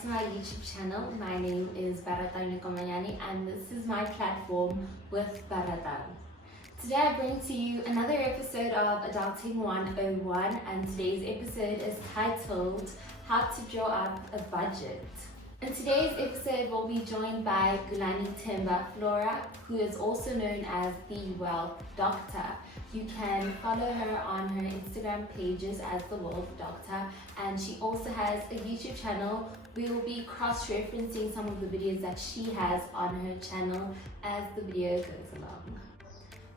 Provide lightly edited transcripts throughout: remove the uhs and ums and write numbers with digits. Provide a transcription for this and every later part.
back to my YouTube channel. My name is Baratang and this is my platform with Baratang. Today I bring to you another episode of Adulting 101 and today's episode is titled How to Draw Up a Budget. In today's episode we'll be joined by Ghulane Flora, who is also known as the Wealth Doctor. You can follow her on her Instagram pages as the Wealth Doctor, and she also has a YouTube channel. We will be cross-referencing some of the videos that she has on her channel as the video goes along.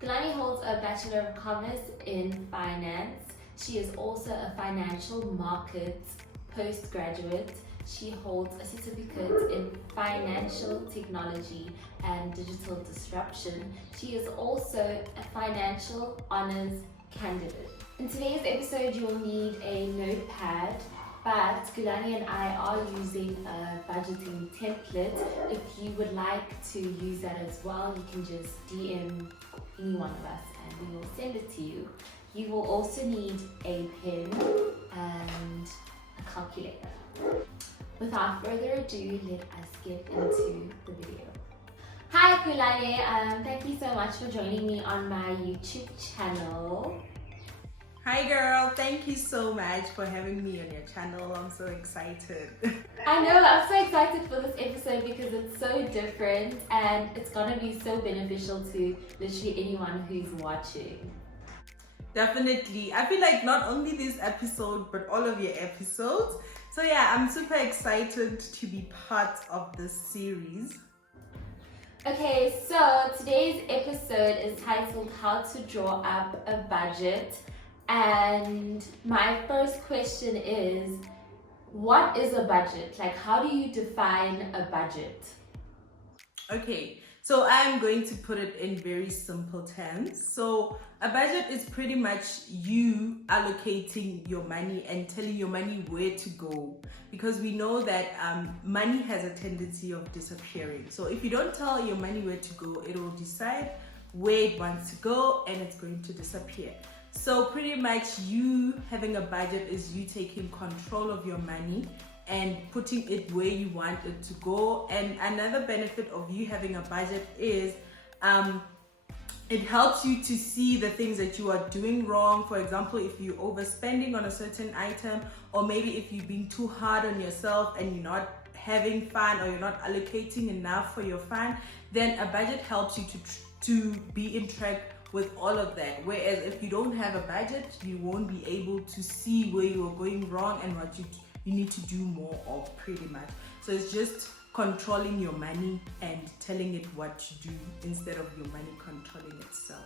Ghulane holds a Bachelor of Commerce in Finance. She is also a financial markets postgraduate. She holds a certificate in financial technology and digital disruption. She is also a financial honors candidate. In today's episode, you will need a notepad, but Ghulane and I are using a budgeting template. If you would like to use that as well, you can just DM any one of us and we will send it to you. You will also need a pen and a calculator. Without further ado, let us get into the video. Hi Ghulane, thank you so much for joining me on my YouTube channel. Hi girl, thank you so much for having me on your channel. I'm so excited. I know, I'm so excited for this episode because it's so different and it's gonna be so beneficial to literally anyone who's watching. Definitely. I feel like not only this episode, but all of your episodes. So yeah, I'm super excited to be part of this series. Okay, so today's episode is titled How to Draw Up a Budget. And my first question is, what is a budget? Like, how do you define a budget? Okay, so I'm going to put it in very simple terms. So a budget is pretty much you allocating your money and telling your money where to go, because we know that money has a tendency of disappearing. So if you don't tell your money where to go, it will decide where it wants to go and it's going to disappear. So pretty much you having a budget is you taking control of your money and putting it where you want it to go. And another benefit of you having a budget is it helps you to see the things that you are doing wrong. For example, if you're overspending on a certain item, or maybe if you're being too hard on yourself and you're not having fun or you're not allocating enough for your fun, then a budget helps you to be in track with all of that. Whereas if you don't have a budget, you won't be able to see where you are going wrong and what you need to do more of, pretty much. So it's just controlling your money and telling it what to do instead of your money controlling itself.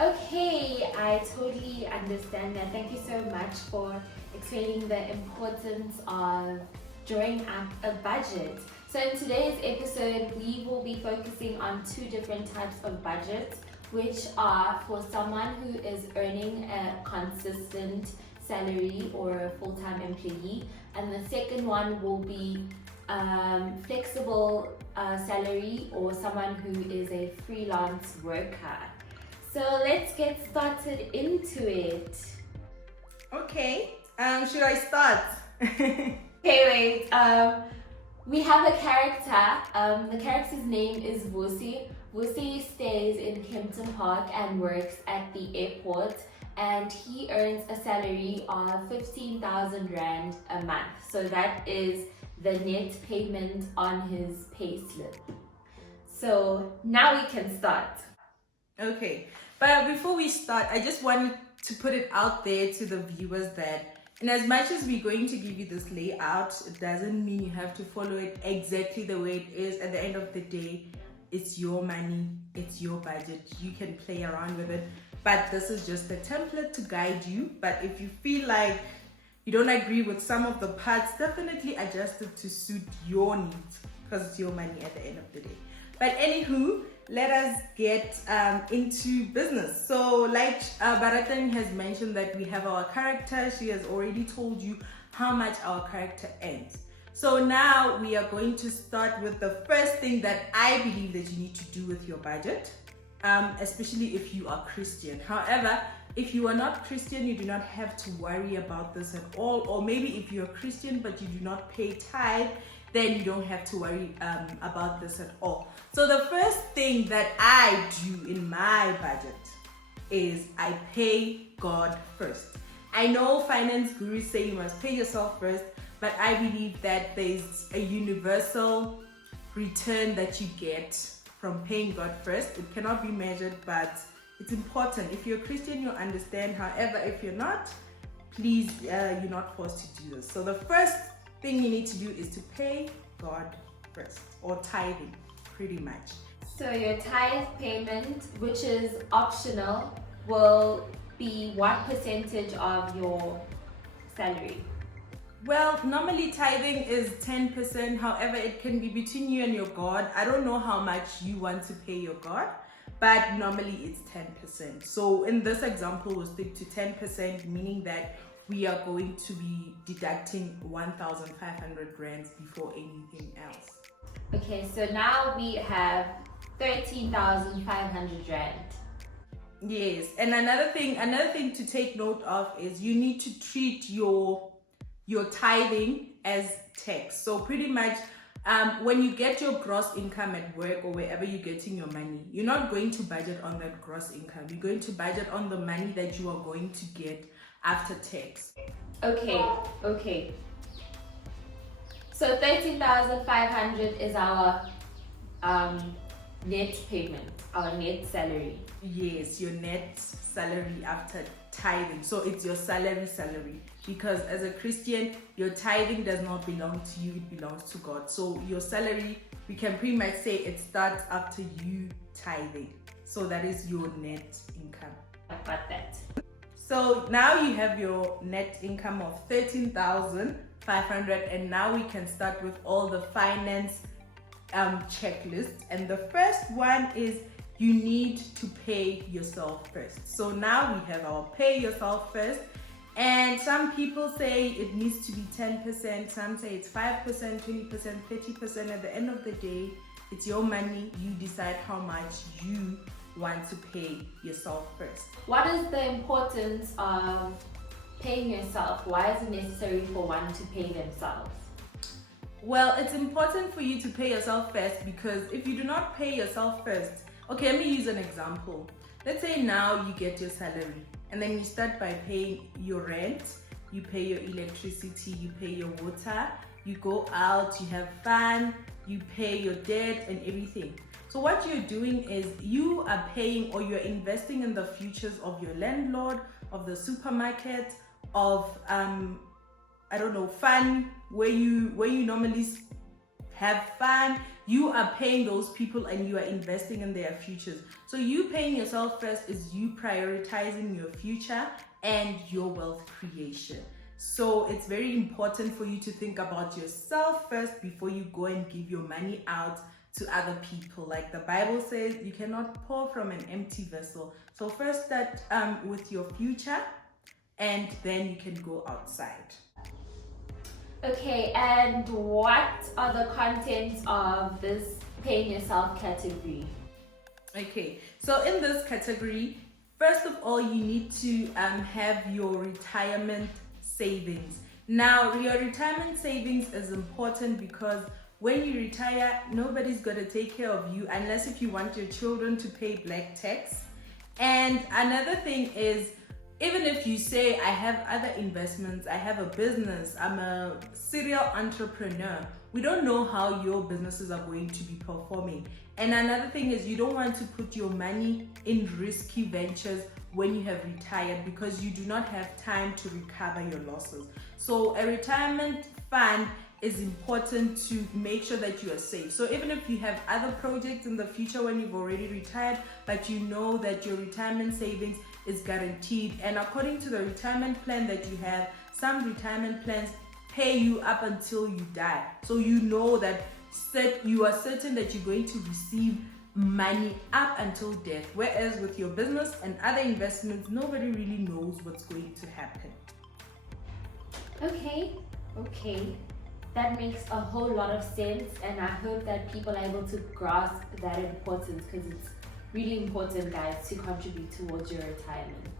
Okay, I totally understand that. Thank you so much for explaining the importance of drawing up a budget. So in today's episode, we will be focusing on two different types of budgets, which are for someone who is earning a consistent salary or a full-time employee, and the second one will be flexible salary or someone who is a freelance worker. So let's get started into it. Okay, should I start? Okay, wait. We have a character. The character's name is Vusi. Vusi stays in Kempton Park and works at the airport, and he earns a salary of 15,000 Rand a month. So that is the net payment on his payslip. So now we can start. Okay, but before we start, I just wanted to put it out there to the viewers that in as much as we're going to give you this layout, it doesn't mean you have to follow it exactly the way it is. At the end of the day, it's your money, it's your budget. You can play around with it, but this is just a template to guide you. But if you feel like you don't agree with some of the parts, definitely adjust it to suit your needs, because it's your money at the end of the day. But anywho, let us get into business. So like Baratang has mentioned that we have our character. She has already told you how much our character earns. So now we are going to start with the first thing that I believe that you need to do with your budget, especially if you are Christian. However, if you are not Christian, you do not have to worry about this at all. Or maybe if you're Christian but you do not pay tithe, then you don't have to worry about this at all. So the first thing that I do in my budget is I pay God first. I know finance gurus say you must pay yourself first, but I believe that there's a universal return that you get from paying God first. It cannot be measured, but it's important. If you're a Christian, you'll understand. However, if you're not, please, you're not forced to do this. So the first thing you need to do is to pay God first, or tithing, pretty much. So your tithe payment, which is optional, will be what percentage of your salary? Well, normally tithing is 10%. However, it can be between you and your God. I don't know how much you want to pay your God, but normally it's 10%. So in this example, we'll stick to 10%, meaning that we are going to be deducting 1,500 rands before anything else. Okay, so now we have 13,500 rand. Yes, and another thing to take note of is you need to treat your tithing as tax. So pretty much when you get your gross income at work or wherever you're getting your money, you're not going to budget on that gross income. You're going to budget on the money that you are going to get after tax. Okay. So 13,500 is our net payment, our net salary. Yes, your net salary after tithing. So it's your salary, because as a Christian, your tithing does not belong to you, it belongs to God. So your salary, we can pretty much say it starts after you tithing. So that is your net income. I got that. So now you have your net income of 13,500, and now we can start with all the finance checklists. And the first one is you need to pay yourself first. So now we have our pay yourself first, and some people say it needs to be 10%, some say it's 5%, 20%, 30%. At the end of the day, it's your money. You decide how much you want to pay yourself first. What is the importance of paying yourself? Why is it necessary for one to pay themselves? Well, it's important for you to pay yourself first, because if you do not pay yourself first, okay, let me use an example. Let's say now you get your salary and then you start by paying your rent, you pay your electricity, you pay your water, you go out, you have fun, you pay your debt and everything. So what you're doing is you are paying, or you're investing in the futures of your landlord, of the supermarket, of fun, where you normally have fun. You are paying those people and you are investing in their futures. So you paying yourself first is you prioritizing your future and your wealth creation. So it's very important for you to think about yourself first before you go and give your money out to other people. Like the Bible says, you cannot pour from an empty vessel. So first start with your future, and then you can go outside. Okay, and what are the contents of this paying yourself category? Okay, so in this category, first of all, you need to have your retirement savings. Now, your retirement savings is important because when you retire, nobody's going to take care of you unless if you want your children to pay black tax. And another thing is, even if you say, I have other investments, I have a business, I'm a serial entrepreneur, we don't know how your businesses are going to be performing. And another thing is, you don't want to put your money in risky ventures when you have retired, because you do not have time to recover your losses. So a retirement fund is important to make sure that you are safe. So even if you have other projects in the future when you've already retired, but you know that your retirement savings is guaranteed, and according to the retirement plan that you have, some retirement plans pay you up until you die. So you know that you are certain that you're going to receive money up until death. Whereas with your business and other investments, nobody really knows what's going to happen. Okay. That makes a whole lot of sense, and I hope that people are able to grasp that importance, because it's really important, guys, to contribute towards your retirement.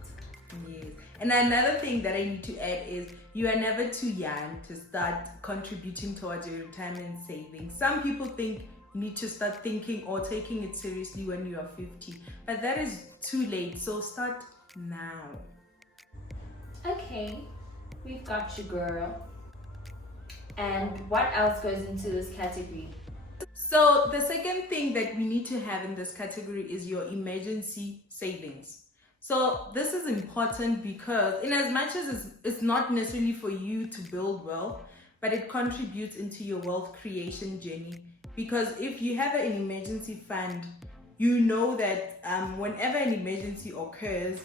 Yes. And another thing that I need to add is you are never too young to start contributing towards your retirement savings. Some people think you need to start thinking or taking it seriously when you are 50, but that is too late. So start now. Okay, we've got you, girl. And what else goes into this category? So the second thing that we need to have in this category is your emergency savings. So this is important because in as much as it's not necessarily for you to build wealth, but it contributes into your wealth creation journey. Because if you have an emergency fund, you know that whenever an emergency occurs,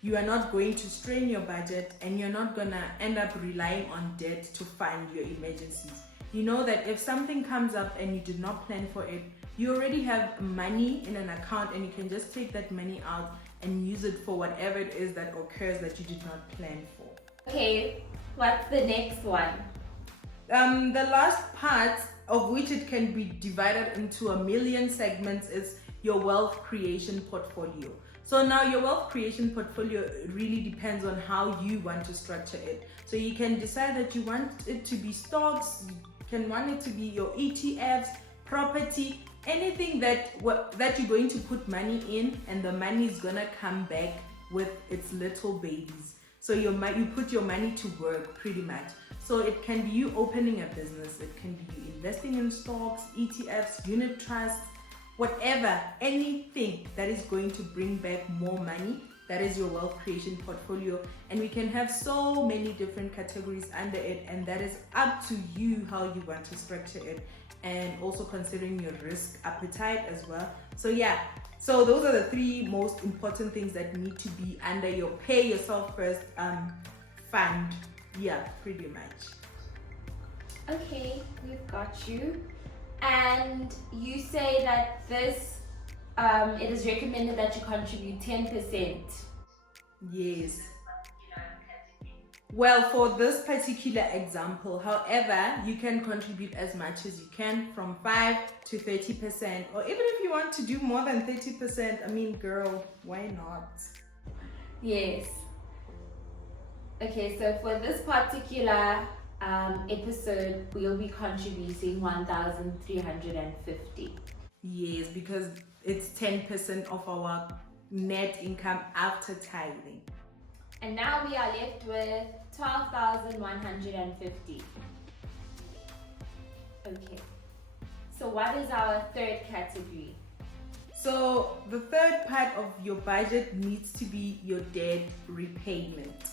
you are not going to strain your budget and you're not gonna end up relying on debt to fund your emergencies. You know that if something comes up and you did not plan for it, you already have money in an account and you can just take that money out and use it for whatever it is that occurs that you did not plan for. Okay, what's the next one? The last part, of which it can be divided into a million segments, is your wealth creation portfolio. So now your wealth creation portfolio really depends on how you want to structure it. So you can decide that you want it to be stocks, you can want it to be your ETFs, property, anything that you're going to put money in and the money is gonna come back with its little babies. So you put your money to work pretty much. So it can be you opening a business, it can be you investing in stocks, ETFs, unit trusts, whatever, anything that is going to bring back more money. That is your wealth creation portfolio, and we can have so many different categories under it, and that is up to you how you want to structure it, and also considering your risk appetite as well. So yeah, so those are the three most important things that need to be under your pay yourself first fund. Yeah, pretty much. Okay, we've got you. And you say that this it is recommended that you contribute 10%. Yes. Well, for this particular example, however, you can contribute as much as you can, from 5 to 30%, or even if you want to do more than 30%, I mean, girl, why not? Yes. Okay, so for this particular episode, we'll be contributing 1,350. Yes, because it's 10% of our net income after tithing. And now we are left with 12,150. Okay. So what is our third category? So the third part of your budget needs to be your debt repayment,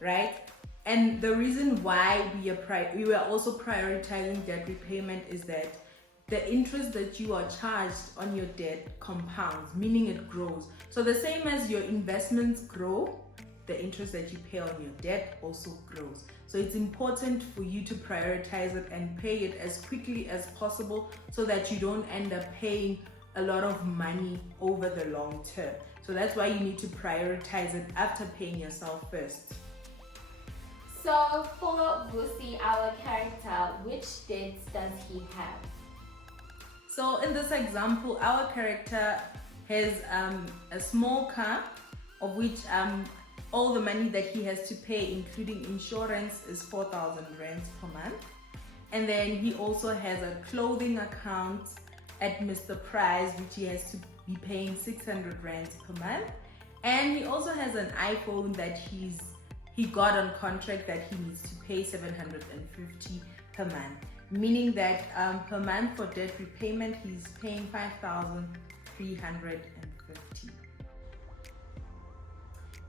right? And the reason why we are also prioritizing debt repayment is that the interest that you are charged on your debt compounds, meaning it grows. So the same as your investments grow, the interest that you pay on your debt also grows. So it's important for you to prioritize it and pay it as quickly as possible so that you don't end up paying a lot of money over the long term. So that's why you need to prioritize it after paying yourself first. So for Vusi, our character, which debts does he have? So in this example, our character has a small car, of which all the money that he has to pay, including insurance, is 4,000 rands per month. And then he also has a clothing account at Mr. Price, which he has to be paying 600 rands per month. And he also has an iPhone that he got on contract that he needs to pay 750 per month. Meaning that per month for debt repayment, he's paying 5,350.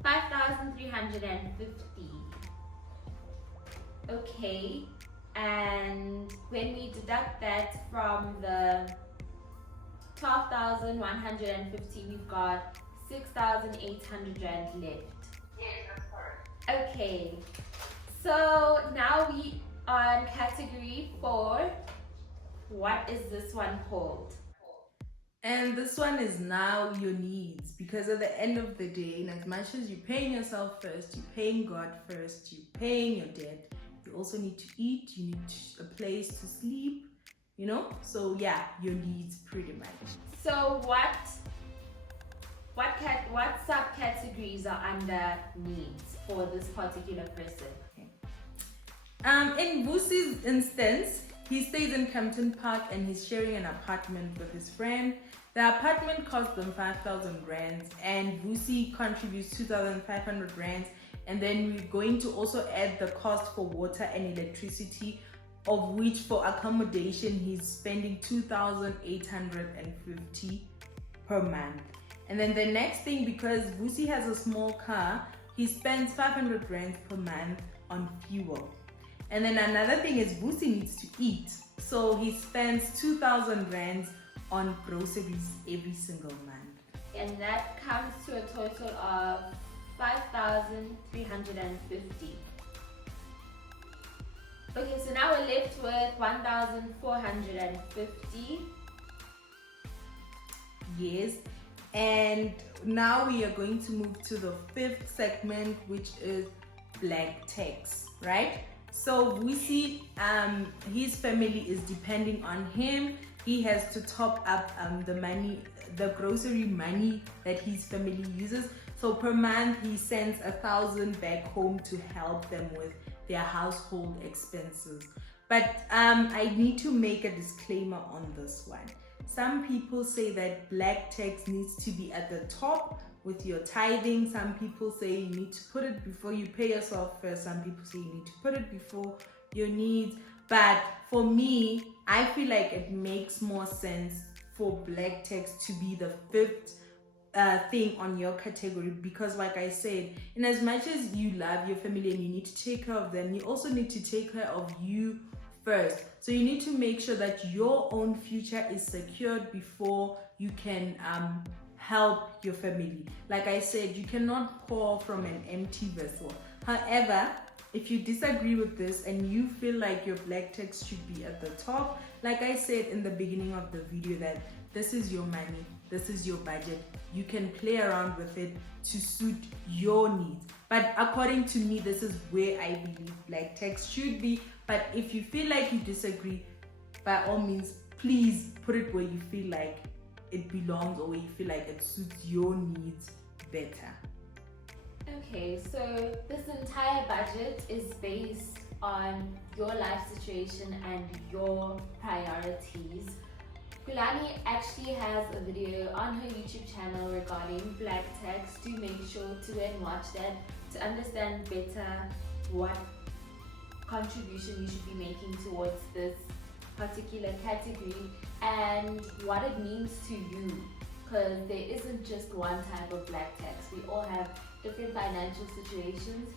5,350. Okay, and when we deduct that from the 12,150, we've got 6,800 rand left. Yes, that's correct. Okay, so now we are on category 4. What is this one called? And this one is now your needs, because at the end of the day, in as much as you're paying yourself first, you're paying God first, you're paying your debt, you also need to eat, you need a place to sleep, you know? So yeah, your needs pretty much. So what What subcategories are under needs for this particular person? In Vusi's instance, he stays in Campton Park and he's sharing an apartment with his friend. The apartment costs them 5,000 rands and Vusi contributes 2,500 rands, and then we're going to also add the cost for water and electricity, of which for accommodation he's spending 2,850 per month. And then the next thing, because Vusi has a small car, he spends 500 rands per month on fuel. And then another thing is Vusi needs to eat, so he spends 2,000 rands on groceries every single month. And that comes to a total of 5,350. Okay, so now we're left with 1,450. Yes, and now we are going to move to the fifth segment, which is black tax, right? So Vusi, his family is depending on him. He has to top up the grocery money that his family uses. So per month he sends 1,000 back home to help them with their household expenses. But I need to make a disclaimer on this one. Some people say that black tax needs to be at the top with your tithing. Some people say you need to put it before you pay yourself first. Some people say you need to put it before your needs. But for me, I feel like it makes more sense for black tax to be the fifth thing on your category, because like I said, in as much as you love your family and you need to take care of them, you also need to take care of you first. So you need to make sure that your own future is secured before you can help your family. Like I said, you cannot pour from an empty vessel. However, if you disagree with this and you feel like your black tax should be at the top, like I said in the beginning of the video, that this is your money, this is your budget, you can play around with it to suit your needs. But according to me, this is where I believe black tax should be. But if you feel like you disagree, by all means, please put it where you feel like it belongs or where you feel like it suits your needs better. Okay, so this entire budget is based on your life situation and your priorities. Ghulane actually has a video on her YouTube channel regarding black tax. Do make sure to go and watch that to understand better what contribution you should be making towards this particular category and what it means to you, because there isn't just one type of black tax. We all have different financial situations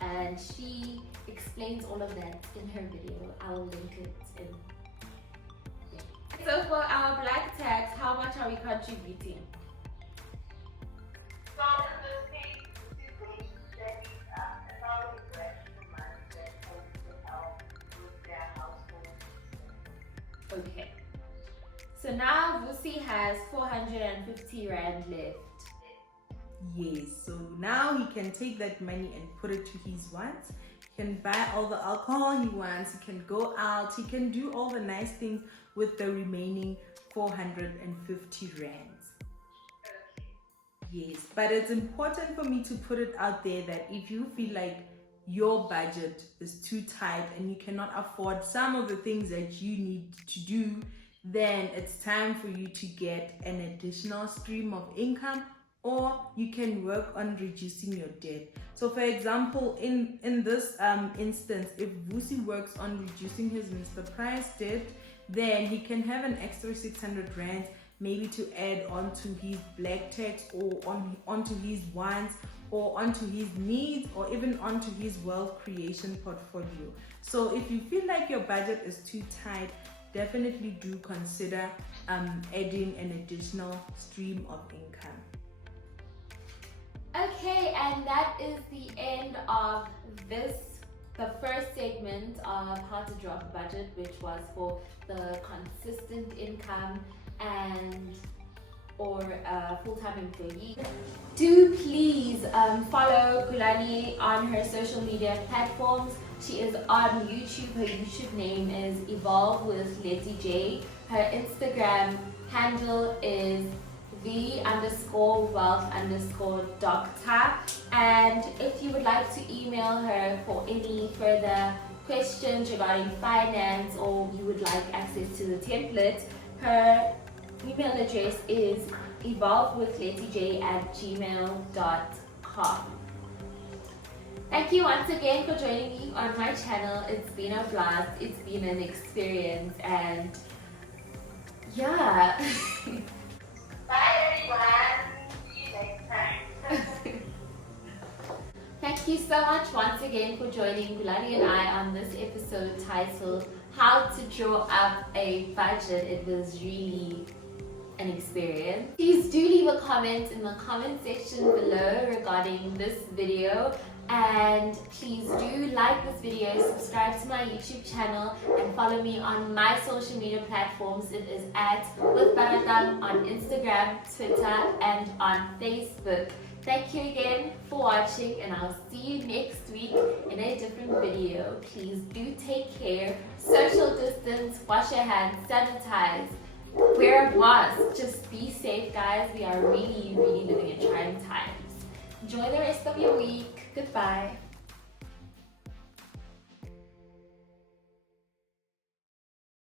and she explains all of that in her video. I'll link it in. Yeah. So for our black tax, how much are we contributing? So in this case, this is going to check 1,000 rands per month that helps to help with their household. Okay. So now Vusi has 450 rand left. Yes, so now he can take that money and put it to his wants. He can buy all the alcohol he wants, he can go out, he can do all the nice things with the remaining 450 rands. Yes, but it's important for me to put it out there that if you feel like your budget is too tight and you cannot afford some of the things that you need to do, then it's time for you to get an additional stream of income, or you can work on reducing your debt. So for example, in this instance, if Vusi works on reducing his Mr. Price debt, then he can have an extra 600 rands maybe to add onto his black tax, or onto his wants, or onto his needs, or even onto his wealth creation portfolio. So if you feel like your budget is too tight, definitely do consider adding an additional stream of income. Okay, and that is the end of the first segment of how to drop a budget, which was for the consistent income and or a full-time employee. Do please follow Ghulane on her social media platforms. She is on YouTube. Her YouTube name is Evolve with Letty J. Her Instagram handle is the_wealth_doctor. And if you would like to email her for any further questions regarding finance, or you would like access to the template, her email address is evolvewithletiej@gmail.com. Thank you once again for joining me on my channel. It's been a blast, it's been an experience, and yeah. Bye everyone. See you next time. Thank you so much once again for joining Ghulane and I on this episode titled How to Draw Up a Budget. It was really an experience. Please do leave a comment in the comment section below regarding this video, and please do like this video, subscribe to my YouTube channel, and follow me on my social media platforms. It is @withbaratang on Instagram, Twitter, and on Facebook. Thank you again for watching, and I'll see you next week in a different video. Please do take care, social distance, wash your hands, sanitize, wear a mask. Just be safe, guys. We are really living in trying times. Enjoy the rest of your week. Goodbye.